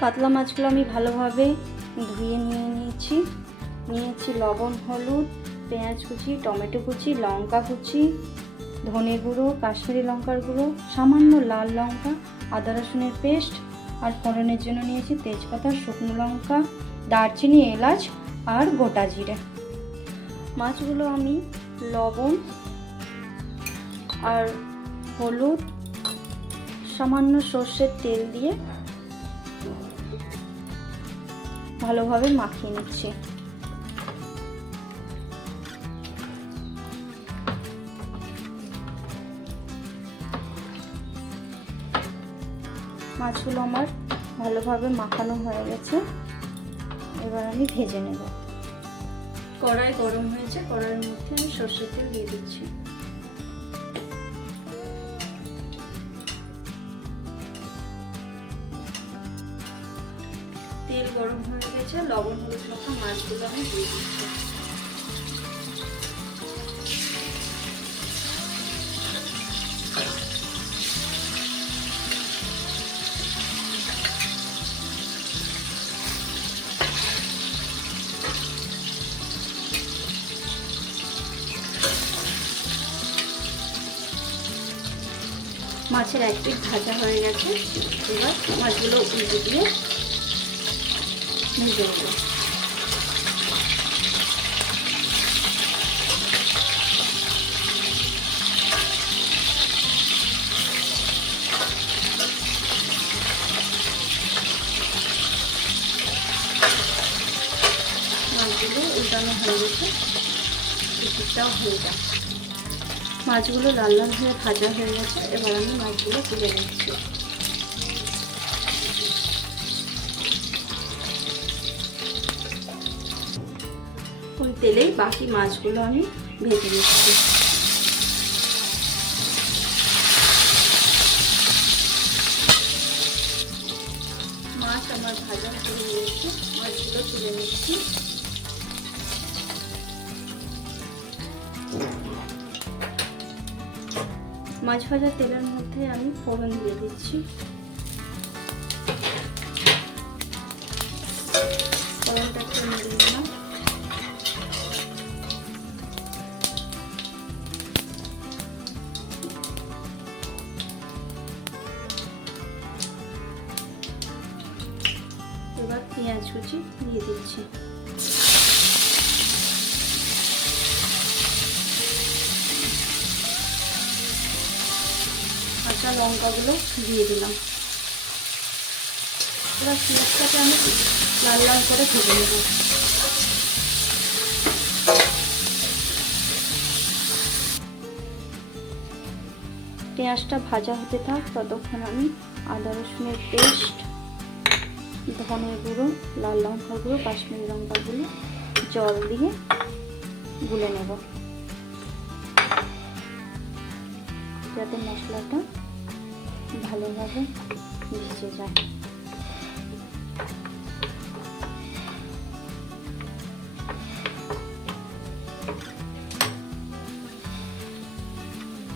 কাতলা মাছগুলো আমি ভালোভাবে ধুয়ে নিয়ে নিয়েছি। নিয়েছি লবণ, হলুদ, পেঁয়াজ কুচি, টমেটো কুচি, লঙ্কা কুচি, ধনে গুঁড়ো, কাশ্মীরি লঙ্কার গুঁড়ো, সামান্য লাল লঙ্কা, আদা রসুনের পেস্ট আর ফোড়নের জন্য নিয়েছি তেজপাতা, শুকনো লঙ্কা, দারচিনি, এলাচ আর গোটা জিরে। মাছগুলো আমি লবণ আর হলুদ, সামান্য সর্ষের তেল দিয়ে ভালোভাবে মাখিয়ে নিচ্ছি। মাছগুলো আমার ভালোভাবে মাখানো হয়ে গেছে। এবার আমি ভেজে নেব। কড়াই গরম হয়েছে, কড়াইয়ের মধ্যে আমি সর্ষের তেল দিয়ে দিচ্ছি। তেল গরম হয়ে গেছে, লবণ হলুদ মাখা মাছগুলো আমি দিয়ে দিচ্ছি। মাছের এক পিঠ ভাজা হয়ে গেছে। এবার মাছগুলো উল্টে দিয়ে ভেজে নেব মাছগুলো উল্টানো হয়ে গেছে। কিছুটাও হয়ে যায় মাছগুলো লাল লাল হয়ে ভাজা হয়ে গেছে। এবার আমি মাছগুলো তুলে নিচ্ছি। ওই তেলেই বাকি মাছগুলো আমি ভেজে নিচ্ছি। মাছ আমার ভাজা নিয়েছি মাছগুলো তুলে নিচ্ছি। মাছ তেলের মধ্যে আমি ফোড়ন দিয়ে দিচ্ছি। দিচ্ছি কাঁচা লঙ্কাগুলো দিয়ে দিলাম। এবার পেঁয়াজটাকে আমি লাল লাল করে ভেজে নেব। পেঁয়াজটা ভাজা হতে থাক, ততক্ষণ আমি আদা রসুনের পেস্ট ধনে গুঁড়ো, লাল লঙ্কার গুঁড়ো, কাশ্মীরি লঙ্কার গুঁড়ো, জল দিয়ে গুলে নেব। যাতে মশলাটা ভালোভাবে মিশে যায়।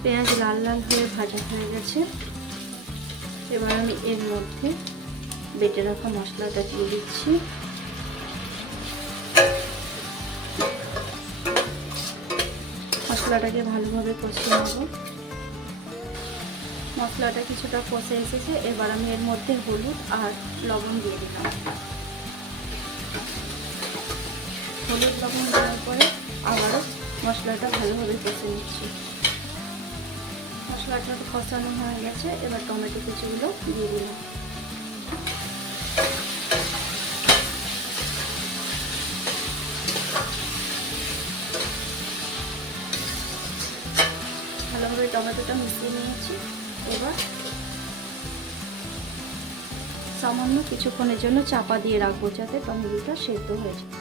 পেঁয়াজ লাল লাল হয়ে ভাজা হয়ে গেছে। এবার আমি এর মধ্যে বেটে রাখা মশলাটা দিয়ে দিচ্ছি। মশলাটাকে ভালোভাবে কষিয়ে নেব। মশলাটা কিছুটা কষে এসেছে, এবার আমি এর মধ্যে হলুদ আর লবণ দিয়ে দিলাম। হলুদ লবণ দেওয়ার পরে আবারও মশলাটা ভালোভাবে কষে নিচ্ছি। মশলাটা কষানো হয়ে গেছে, এবার টমেটো কুচিগুলো দিয়ে দিলাম। ভালোভাবে টমেটোটা মিশিয়ে নিয়েছি। এবার সামান্য কিছুক্ষণের জন্য চাপা দিয়ে রাখব যাতে টমেটোটা সেদ্ধ হয়ে যায়।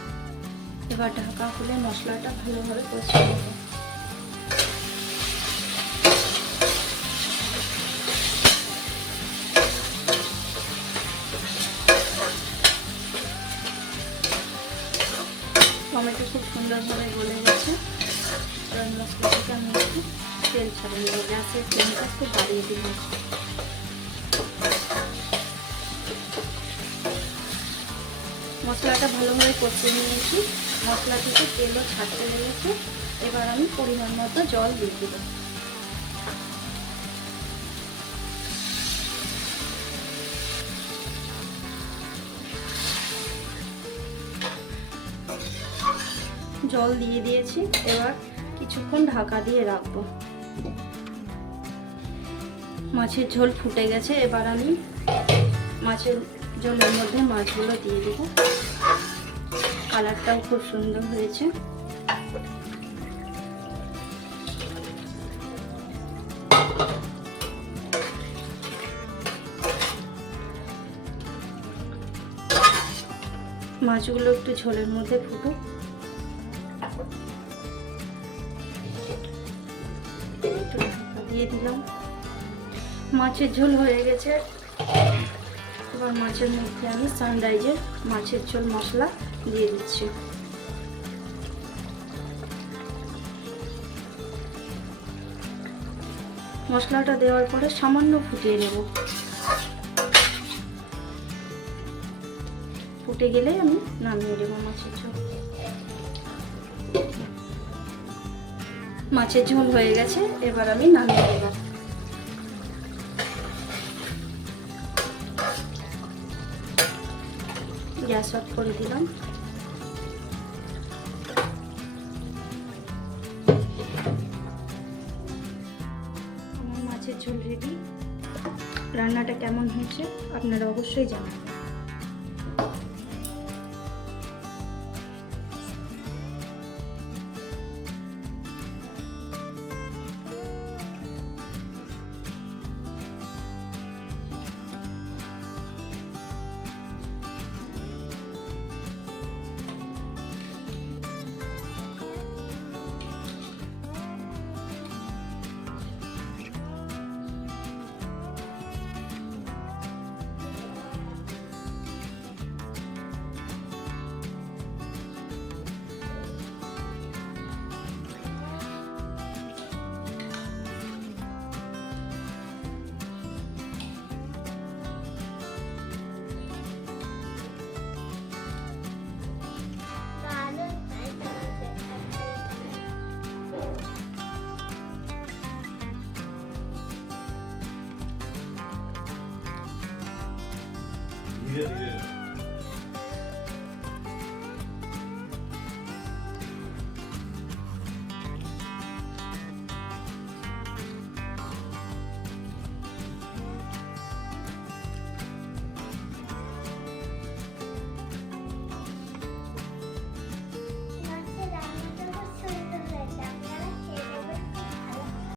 এবার ঢাকা খুলে মশলাটা ভালোভাবে কষিয়ে নেব। টমেটো খুব সুন্দরভাবে গলে গেছে। এবার মশলাটাকে আমি একটু তেল ছাড়িয়ে নেব গ্যাসের তেলটা একটু বাড়িয়ে দিলাম মশলাটা ভালোভাবে কষে নিয়েছি। মশলা থেকে তেলও ছাড়তে লেগেছে। এবার আমি পরিমাণ মতো জল দিয়ে দেবো। জল দিয়ে দিয়েছি, এবার কিছুক্ষণ ঢাকা দিয়ে রাখব। মাছের ঝোল ফুটে গেছে, এবার আমি মাছের ঝোলের মধ্যে মাছগুলো দিয়ে দেবো। কালারটাও খুব সুন্দর হয়েছে। মাছগুলো একটু ঝোলের মধ্যে ফুটুক। দিয়ে দিলাম। মাছের ঝোল হয়ে গেছে। এবার মাছের মধ্যে আমি সানরাইজের মাছের ঝোল মশলা দিয়ে দিচ্ছি। মশলাটা দেওয়ার পরে সামান্য ফুটিয়ে নেব। ফুটে গেলে আমি নামিয়ে দেবো মাছের ঝোল। মাছের ঝোল হয়ে গেছে, এবার আমি নামিয়ে দেবো গ্যাস অফ করে দিলাম। আমার মাছের ঝোল রেডি রান্নাটা কেমন হয়েছে আপনারা অবশ্যই জানাবেন। ધીરે ધીરે